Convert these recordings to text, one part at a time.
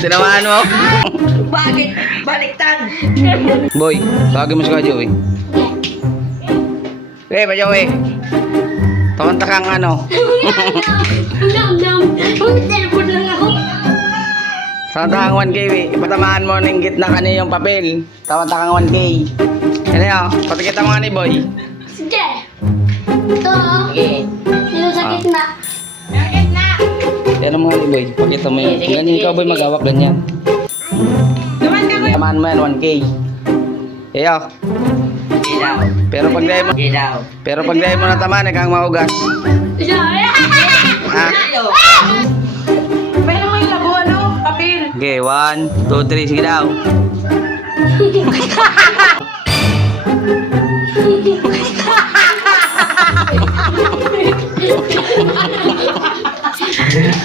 Tinamaan mo? Bakit? Baliktad. Boy, tawagin mo si Kuya Joey. Kuya Joey. Tumanta kang ano. Telepon lang ako. Tumanta kang 1K, we. Ipatamaan mo ng gitna kani yung papel. Tumanta kang 1K. Yan yun, patikita mo nga ni Boy. Sige. Ito. Sige. Dito sa gitna. Yan mo nga ni Boy. Pakita mo yun. Sige, Ganyan sige, ikaw, Boy, sige. magawak ganyan. Tamaan mo yan, 1K. Iyo. Ilaw. Pero pag dahil mo, Ilaw. pero pag dahil mo natamaan, kang maugas. Ha? Ilaw. Pero may labo, ano? Kapil. Okay, 1, 2, 3, sige daw.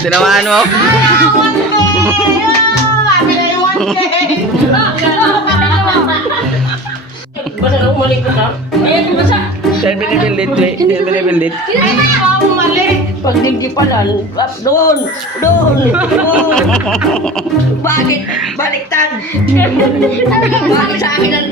Tinamaan mo? Basta lang malikot ha. Ayan, basta. Saan binibilit? Saan binibilit? Pag hindi pala, doon. Bakit? Baliktad. Bakit sa akin ang